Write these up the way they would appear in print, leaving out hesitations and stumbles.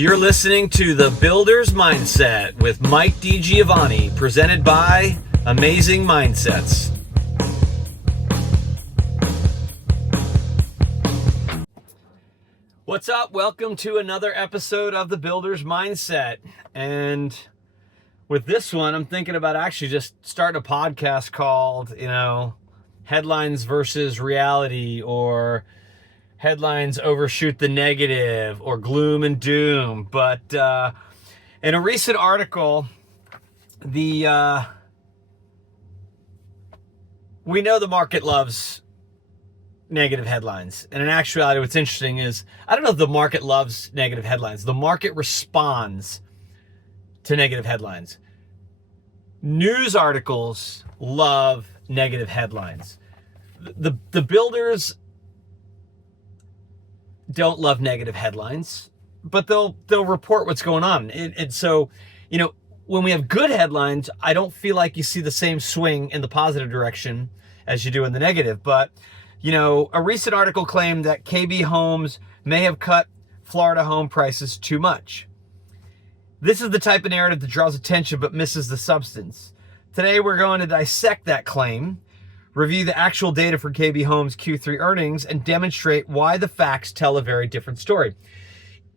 You're listening to The Builder's Mindset with Mike DiGiovanni, presented by Amazing Mindsets. What's up? Welcome to another episode of The Builder's Mindset. And with this one, I'm thinking about actually just starting a podcast called, Headlines versus Reality, or Headlines Overshoot the Negative, or Gloom and Doom. But in a recent article, we know the market loves negative headlines. And in actuality, what's interesting is, I don't know if the market loves negative headlines. The market responds to negative headlines. News articles love negative headlines. The builders don't love negative headlines, but they'll report what's going on. And so, when we have good headlines, I don't feel like you see the same swing in the positive direction as you do in the negative. But, a recent article claimed that KB Homes may have cut Florida home prices too much. This is the type of narrative that draws attention but misses the substance. Today, we're going to dissect that claim, review the actual data for KB Homes Q3 earnings, and demonstrate why the facts tell a very different story.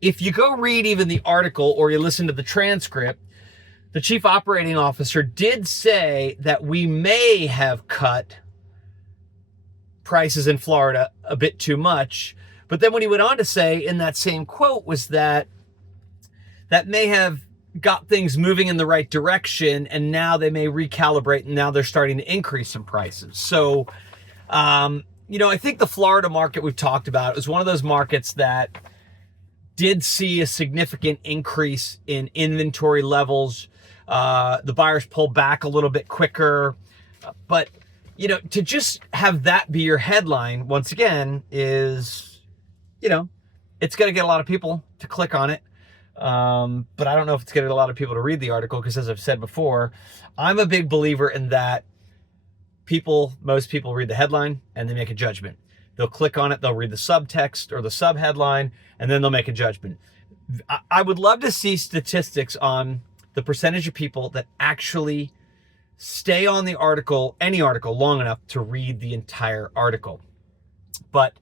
If you go read even the article or you listen to the transcript, the chief operating officer did say that we may have cut prices in Florida a bit too much. But then what he went on to say in that same quote was that may have got things moving in the right direction, and now they may recalibrate, and now they're starting to increase some prices. So, I think the Florida market we've talked about is one of those markets that did see a significant increase in inventory levels. The buyers pulled back a little bit quicker, but to just have that be your headline, once again, is, it's going to get a lot of people to click on it. But I don't know if it's getting a lot of people to read the article, because as I've said before, I'm a big believer in that most people read the headline and they make a judgment. They'll click on it, they'll read the subtext or the subheadline, and then they'll make a judgment. I would love to see statistics on the percentage of people that actually stay on the article, any article, long enough to read the entire article. But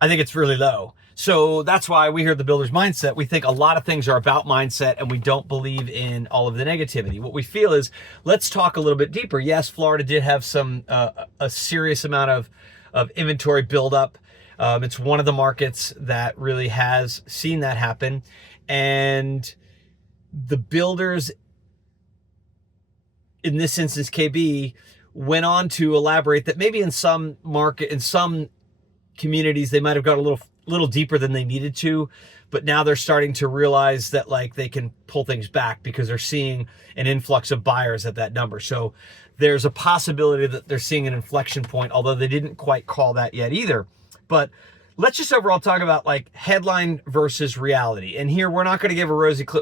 I think it's really low. So that's why we here at The Builder's Mindset, we think a lot of things are about mindset, and we don't believe in all of the negativity. What we feel is, let's talk a little bit deeper. Yes, Florida did have some a serious amount of inventory buildup. It's one of the markets that really has seen that happen. And the builders, in this instance, KB, went on to elaborate that maybe in some communities, they might have got a little deeper than they needed to, but now they're starting to realize that they can pull things back because they're seeing an influx of buyers at that number. So there's a possibility that they're seeing an inflection point, although they didn't quite call that yet either. But let's just overall talk about headline versus reality. And here, we're not going to give a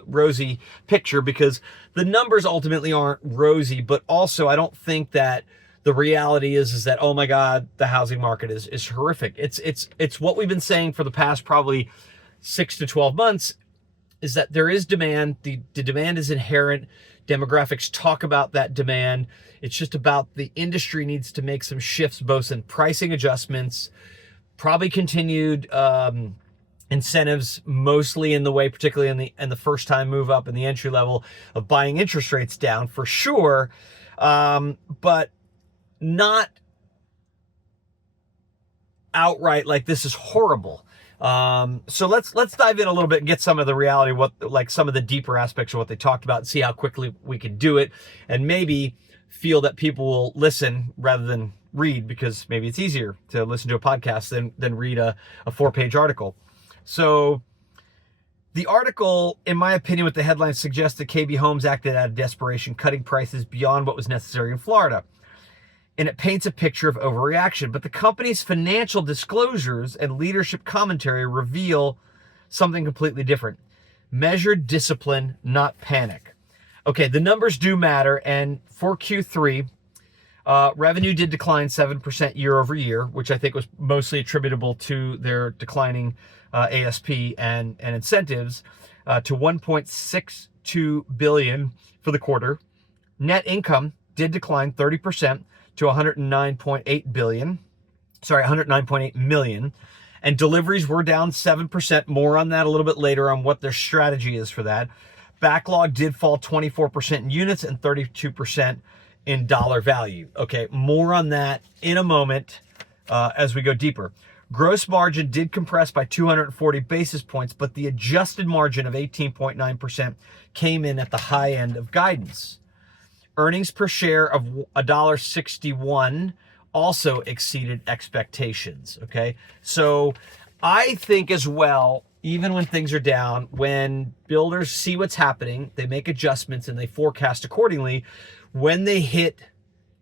rosy picture, because the numbers ultimately aren't rosy, but also I don't think that the reality is that, oh my God, the housing market is horrific. It's what we've been saying for the past probably 6 to 12 months, is that there is demand. The demand is inherent. Demographics talk about that demand. It's just about the industry needs to make some shifts, both in pricing adjustments, probably continued incentives, mostly in the way, particularly in the first time move up and the entry level, of buying interest rates down for sure. But not outright this is horrible. So let's dive in a little bit and get some of the reality, some of the deeper aspects of what they talked about, and see how quickly we can do it, and maybe feel that people will listen rather than read, because maybe it's easier to listen to a podcast than read a 4-page article. So the article, in my opinion, with the headline, suggests that KB Homes acted out of desperation, cutting prices beyond what was necessary in Florida. And it paints a picture of overreaction. But the company's financial disclosures and leadership commentary reveal something completely different. Measured discipline, not panic. Okay, the numbers do matter. And for Q3, revenue did decline 7% year over year, which I think was mostly attributable to their declining ASP and incentives. to 1.62 billion for the quarter. Net income did decline 30% to 109.8 billion. Sorry, 109.8 million. And deliveries were down 7%. More on that a little bit later on what their strategy is for that. Backlog did fall 24% in units and 32% in dollar value. Okay, more on that in a moment as we go deeper. Gross margin did compress by 240 basis points, but the adjusted margin of 18.9% came in at the high end of guidance. Earnings per share of $1.61 also exceeded expectations, okay? So I think as well, even when things are down, when builders see what's happening, they make adjustments and they forecast accordingly. When they hit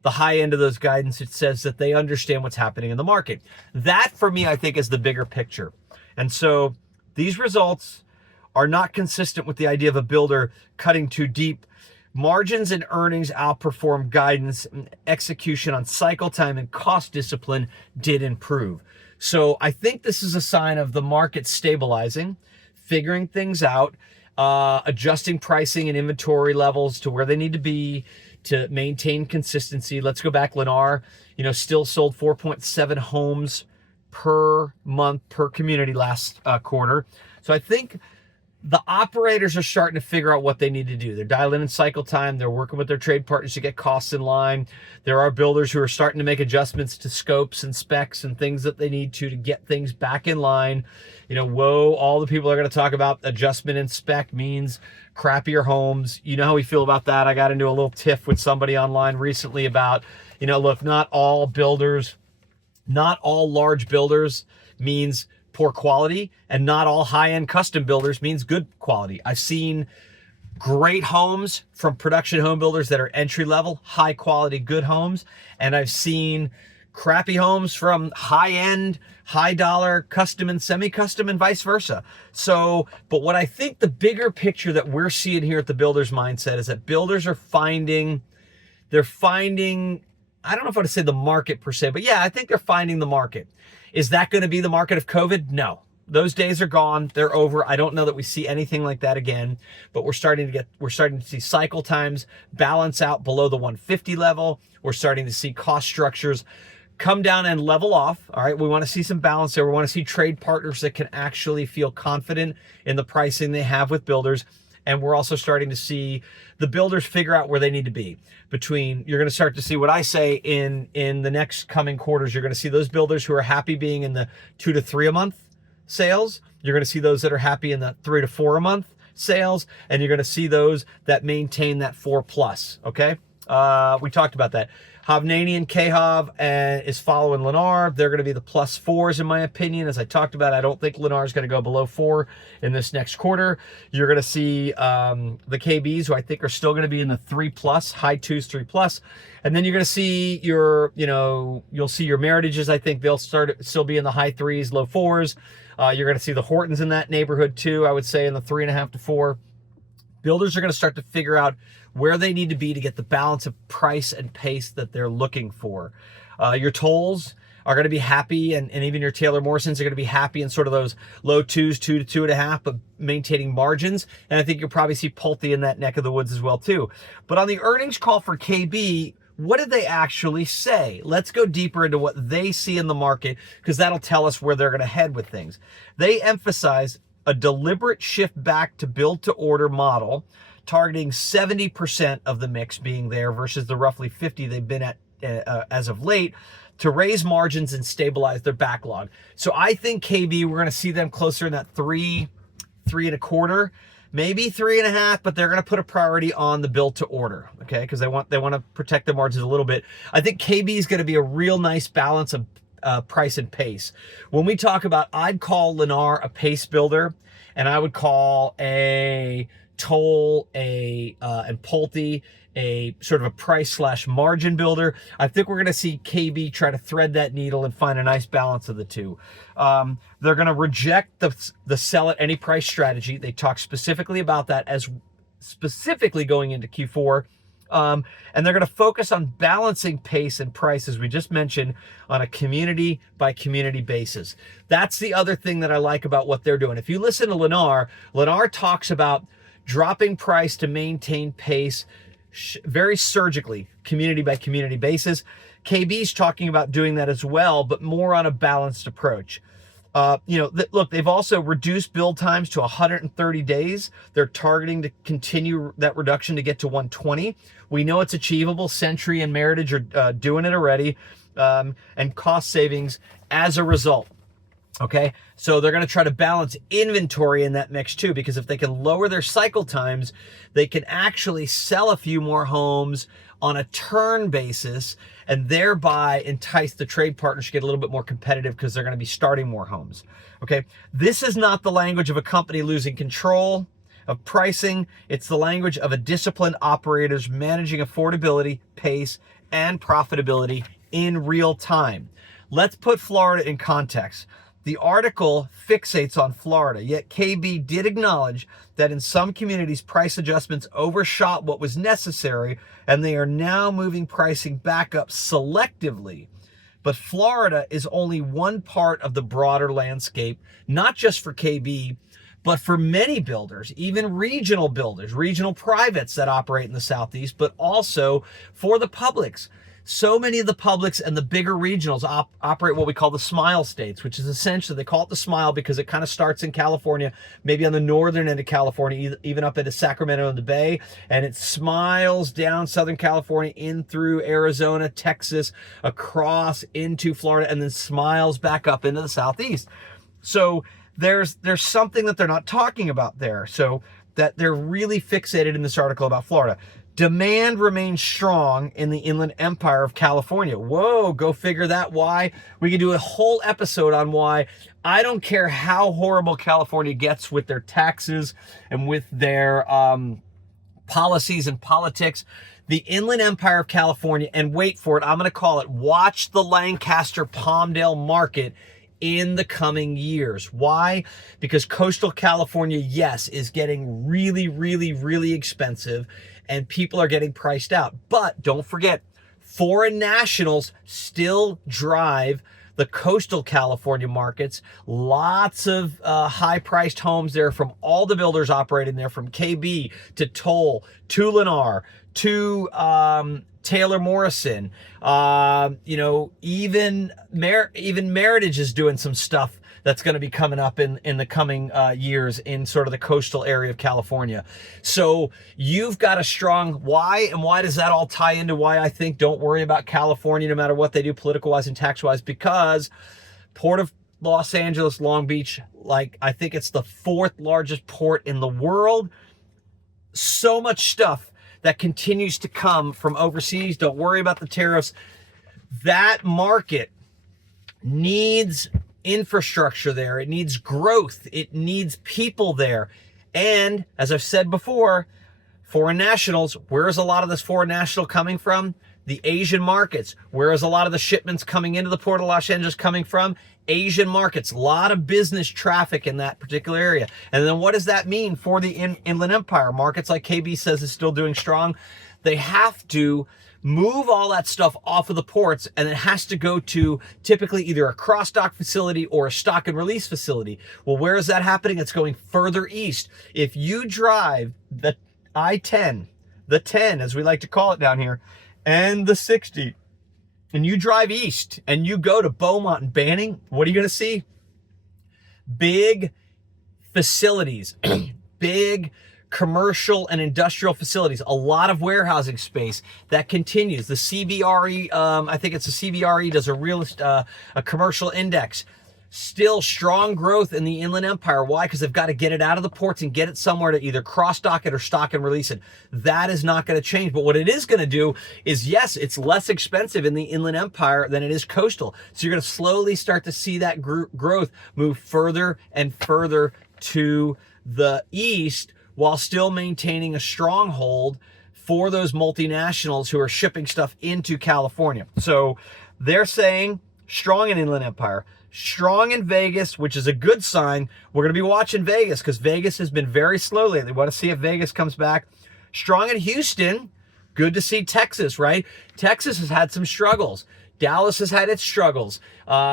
the high end of those guidance, it says that they understand what's happening in the market. That, for me, I think is the bigger picture. And so these results are not consistent with the idea of a builder cutting too deep. Margins and earnings outperform guidance, and execution on cycle time and cost discipline did improve. So I think this is a sign of the market stabilizing, figuring things out, adjusting pricing and inventory levels to where they need to be to maintain consistency. Let's go back. Lennar, still sold 4.7 homes per month per community last quarter. So I think the operators are starting to figure out what they need to do. They're dialing in cycle time. They're working with their trade partners to get costs in line. There are builders who are starting to make adjustments to scopes and specs and things that they need to get things back in line. All the people are going to talk about adjustment in spec means crappier homes. You know how we feel about that. I got into a little tiff with somebody online recently about, look, not all large builders means poor quality, and not all high-end custom builders means good quality. I've seen great homes from production home builders that are entry-level, high-quality, good homes, and I've seen crappy homes from high-end, high-dollar, custom and semi-custom, and vice versa. So, but what I think the bigger picture that we're seeing here at the Builder's Mindset is that builders are finding, I don't know if I would say the market per se, but yeah, I think they're finding the market. Is that going to be the market of COVID? No. Those days are gone. They're over. I don't know that we see anything like that again, but we're starting to see cycle times balance out below the 150 level. We're starting to see cost structures come down and level off. All right. We want to see some balance there. We want to see trade partners that can actually feel confident in the pricing they have with builders. And we're also starting to see the builders figure out where they need to be. You're going to start to see what I say in the next coming quarters. You're going to see those builders who are happy being in the 2 to 3 a month sales. You're going to see those that are happy in the 3 to 4 a month sales. And you're going to see those that maintain that 4+. Okay. We talked about that. Hovnanian KHOV is following Lennar. They're going to be the +4s in my opinion. As I talked about, I don't think Lennar is going to go below 4 in this next quarter. You're going to see the KBs, who I think are still going to be in the 3+, high 2s, 3+. And then you're going to see you'll see your Meritages. I think they'll still be in the high 3s, low 4s. You're going to see the Hortons in that neighborhood too, I would say in the 3.5 to 4. Builders are going to start to figure out where they need to be to get the balance of price and pace that they're looking for. Your Tolls are going to be happy, and even your Taylor Morrisons are going to be happy in sort of those low 2s, 2 to 2.5, but maintaining margins. And I think you'll probably see Pulte in that neck of the woods as well too. But on the earnings call for KB, what did they actually say? Let's go deeper into what they see in the market, because that'll tell us where they're going to head with things. They emphasize a deliberate shift back to build-to-order model, targeting 70% of the mix being there versus the roughly 50 they've been at as of late, to raise margins and stabilize their backlog. So I think KB, we're going to see them closer in that 3.25, maybe 3.5, but they're going to put a priority on the build-to-order, okay? Because they want to protect their margins a little bit. I think KB is going to be a real nice balance of price and pace. When we talk about, I'd call Lennar a pace builder, and I would call a Toll and Pulte a sort of a price/margin builder. I think we're going to see KB try to thread that needle and find a nice balance of the two. They're going to reject the sell at any price strategy. They talk specifically about that as specifically going into Q4. And they're going to focus on balancing pace and price, as we just mentioned, on a community by community basis. That's the other thing that I like about what they're doing. If you listen to Lennar talks about dropping price to maintain pace very surgically, community by community basis. KB's talking about doing that as well, but more on a balanced approach. Look, they've also reduced build times to 130 days. They're targeting to continue that reduction to get to 120. We know it's achievable. Century and Meritage are doing it already, and cost savings as a result. Okay, so they're going to try to balance inventory in that mix too, because if they can lower their cycle times, they can actually sell a few more homes on a turn basis and thereby entice the trade partners to get a little bit more competitive because they're going to be starting more homes. Okay, this is not the language of a company losing control of pricing. It's the language of a disciplined operators managing affordability, pace, and profitability in real time. Let's put Florida in context. The article fixates on Florida, yet KB did acknowledge that in some communities, price adjustments overshot what was necessary, and they are now moving pricing back up selectively. But Florida is only one part of the broader landscape, not just for KB, but for many builders, even regional builders, regional privates that operate in the Southeast, but also for the publics. So many of the publics and the bigger regionals operate what we call the smile states, which is essentially, they call it the smile because it kind of starts in California, maybe on the northern end of California, even up into Sacramento and the Bay, and it smiles down Southern California in through Arizona, Texas, across into Florida, and then smiles back up into the Southeast. So there's something that they're not talking about there. So that they're really fixated in this article about Florida. Demand remains strong in the Inland Empire of California. Whoa, go figure that. Why? We could do a whole episode on why. I don't care how horrible California gets with their taxes and with their policies and politics. The Inland Empire of California, and wait for it, I'm going to call it, watch the Lancaster-Palmdale market in the coming years. Why? Because coastal California, yes, is getting really, really, really expensive, and people are getting priced out. But don't forget, foreign nationals still drive the coastal California markets. Lots of high-priced homes there from all the builders operating there, from KB to Toll to Lennar to Taylor Morrison. Even Meritage is doing some stuff that's going to be coming up in the coming years in sort of the coastal area of California. So you've got a strong why, and why does that all tie into why I think don't worry about California no matter what they do political-wise and tax-wise? Because Port of Los Angeles, Long Beach, I think it's the 4th largest port in the world. So much stuff that continues to come from overseas. Don't worry about the tariffs. That market needs infrastructure there. It needs growth. It needs people there. And as I've said before, foreign nationals, where is a lot of this foreign national coming from? The Asian markets. Where is a lot of the shipments coming into the Port of Los Angeles coming from? Asian markets. A lot of business traffic in that particular area. And then what does that mean for the Inland Empire? Markets like KB says is still doing strong. They have to move all that stuff off of the ports, and it has to go to typically either a cross-dock facility or a stock and release facility. Well, where is that happening? It's going further east. If you drive the I-10, the 10 as we like to call it down here, and the 60, and you drive east and you go to Beaumont and Banning, what are you going to see? Big facilities, big commercial and industrial facilities, a lot of warehousing space that continues. The CBRE, I think it's the CBRE, does a commercial index. Still strong growth in the Inland Empire. Why? Because they've got to get it out of the ports and get it somewhere to either cross-dock it or stock and release it. That is not going to change. But what it is going to do is, yes, it's less expensive in the Inland Empire than it is coastal. So you're going to slowly start to see that growth move further and further to the east, while still maintaining a stronghold for those multinationals who are shipping stuff into California. So they're saying strong in Inland Empire, strong in Vegas, which is a good sign. We're going to be watching Vegas because Vegas has been very slow lately. We want to see if Vegas comes back. Strong in Houston, Good to see Texas, right? Texas has had some struggles. Dallas has had its struggles.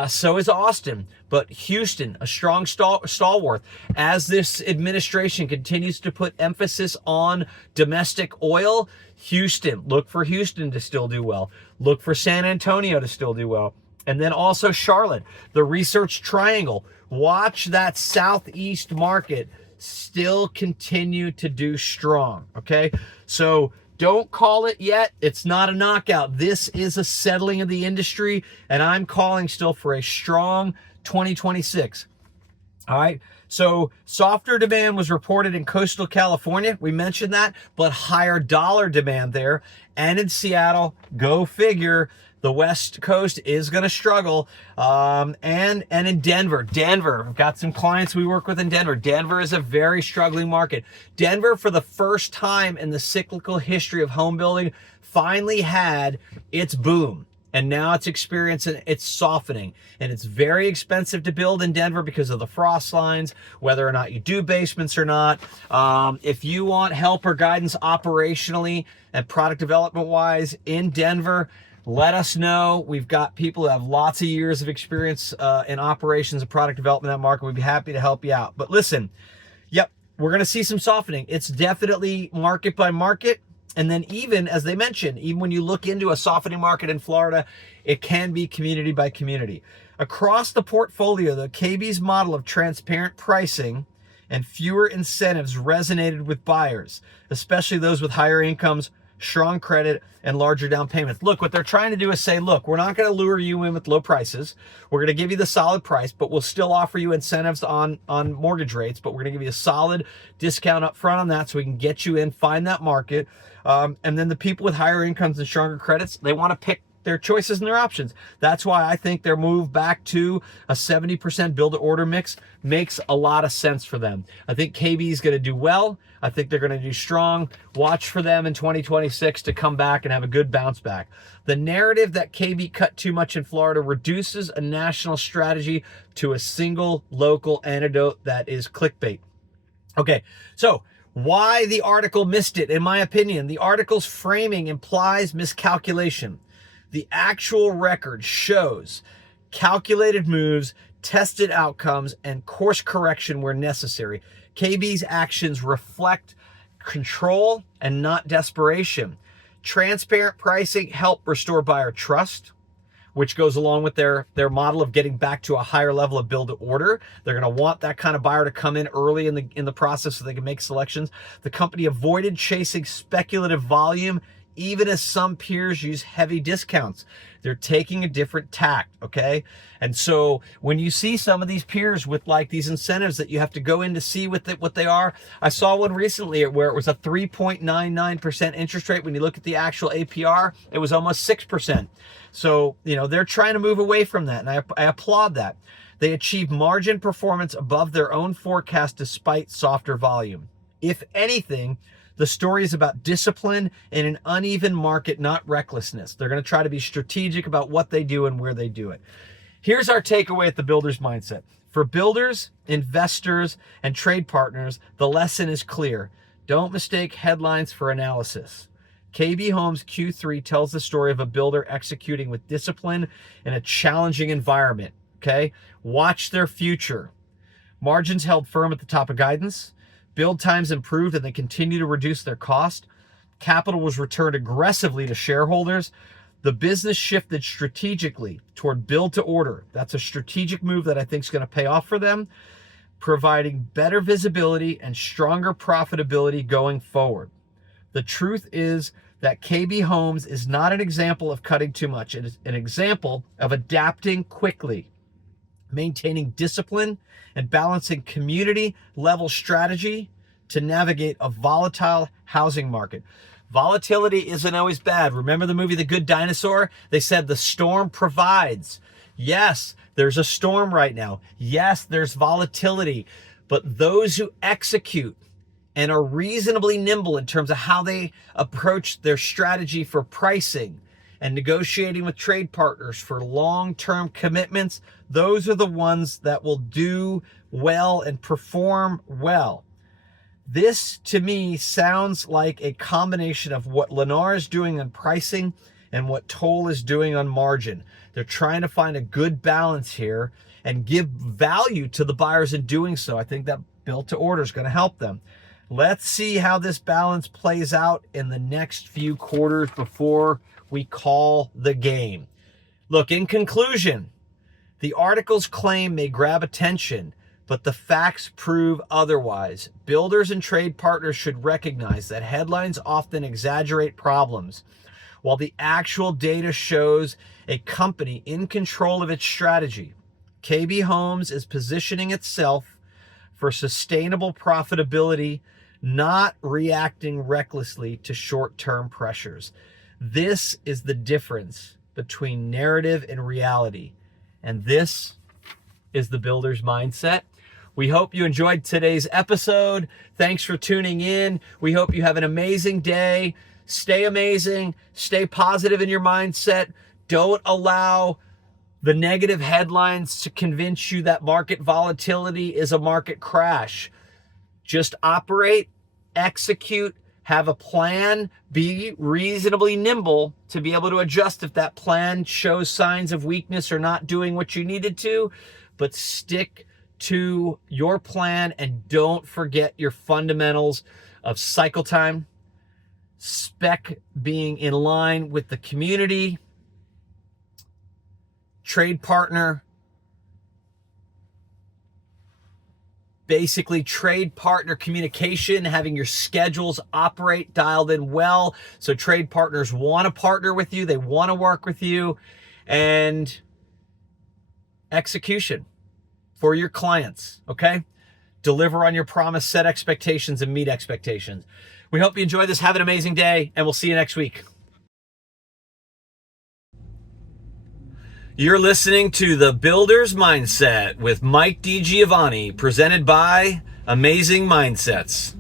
So is Austin. But Houston, a strong stalwart. As this administration continues to put emphasis on domestic oil, Houston, look for Houston to still do well. Look for San Antonio to still do well. And then also Charlotte, the Research Triangle. Watch that Southeast market still continue to do strong, okay? So don't call it yet. It's not a knockout. This is a settling of the industry, and I'm calling still for a strong 2026. All right. So softer demand was reported in coastal California. We mentioned that, but higher dollar demand there. And in Seattle, go figure, the West Coast is going to struggle. And in Denver, I've got some clients we work with in Denver. Denver is a very struggling market. Denver, for the first time in the cyclical history of home building, finally had its boom. And now it's experiencing, it's softening. And it's very expensive to build in Denver because of the frost lines, whether or not you do basements or not. If you want help or guidance operationally and product development wise in Denver, let us know. We've got people who have lots of years of experience in operations and product development in that market. We'd be happy to help you out. But listen, yep, we're going to see some softening. It's definitely market by market. And then even, as they mentioned, even when you look into a softening market in Florida, it can be community by community. Across the portfolio, the KB's model of transparent pricing and fewer incentives resonated with buyers, especially those with higher incomes, strong credit, and larger down payments. Look, what they're trying to do is say, look, we're not going to lure you in with low prices. We're going to give you the solid price, but we'll still offer you incentives on mortgage rates, but we're going to give you a solid discount up front on that so we can get you in, find that market. And then the people with higher incomes and stronger credits, they want to pick their choices and their options. That's why I think their move back to a 70% build-to-order mix makes a lot of sense for them. I think KB is going to do well. I think they're going to do strong. Watch for them in 2026 to come back and have a good bounce back. The narrative that KB cut too much in Florida reduces a national strategy to a single local antidote that is clickbait. Okay, so why the article missed it, in my opinion. The article's framing implies miscalculation. The actual record shows calculated moves, tested outcomes, and course correction where necessary. KB's actions reflect control and not desperation. Transparent pricing help restore buyer trust, which goes along with their model of getting back to a higher level of build to order. They're going to want that kind of buyer to come in early in the process so they can make selections. The company avoided chasing speculative volume, even as some peers use heavy discounts. They're taking a different tack, okay? And so when you see some of these peers with like these incentives that you have to go in to see what they are, I saw one recently where it was a 3.99% interest rate. When you look at the actual APR, it was almost 6%. So, you know, they're trying to move away from that, and I applaud that. They achieve margin performance above their own forecast despite softer volume. If anything, the story is about discipline in an uneven market, not recklessness. They're going to try to be strategic about what they do and where they do it. Here's our takeaway at the Builder's Mindset. For builders, investors, and trade partners, the lesson is clear. Don't mistake headlines for analysis. KB Homes Q3 tells the story of a builder executing with discipline in a challenging environment. Okay? Watch their future. Margins held firm at the top of guidance. Build times improved and they continue to reduce their cost. Capital was returned aggressively to shareholders. The business shifted strategically toward build to order. That's a strategic move that I think is going to pay off for them, providing better visibility and stronger profitability going forward. The truth is that KB Homes is not an example of cutting too much. It is an example of adapting quickly, maintaining discipline, and balancing community level strategy to navigate a volatile housing market. Volatility isn't always bad. Remember the movie The Good Dinosaur? They said the storm provides. Yes, there's a storm right now. Yes, there's volatility. But those who execute and are reasonably nimble in terms of how they approach their strategy for pricing and negotiating with trade partners for long-term commitments, those are the ones that will do well and perform well. This, to me, sounds like a combination of what Lennar is doing on pricing and what Toll is doing on margin. They're trying to find a good balance here and give value to the buyers in doing so. I think that built to order is going to help them. Let's see how this balance plays out in the next few quarters before we call the game. Look, in conclusion, the article's claim may grab attention, but the facts prove otherwise. Builders and trade partners should recognize that headlines often exaggerate problems, while the actual data shows a company in control of its strategy. KB Homes is positioning itself for sustainable profitability, not reacting recklessly to short-term pressures. This is the difference between narrative and reality. And this is the builder's mindset. We hope you enjoyed today's episode. Thanks for tuning in. We hope you have an amazing day. Stay amazing. Stay positive in your mindset. Don't allow the negative headlines to convince you that market volatility is a market crash. Just operate, execute, have a plan, be reasonably nimble to be able to adjust if that plan shows signs of weakness or not doing what you needed to, but stick to your plan and don't forget your fundamentals of cycle time, spec being in line with the community, trade partner, basically trade partner communication, having your schedules operate dialed in well. So trade partners want to partner with you. They want to work with you. And execution for your clients, okay? Deliver on your promise, set expectations, and meet expectations. We hope you enjoy this. Have an amazing day, and we'll see you next week. You're listening to The Builder's Mindset with Mike DiGiovanni, presented by Amazing Mindsets.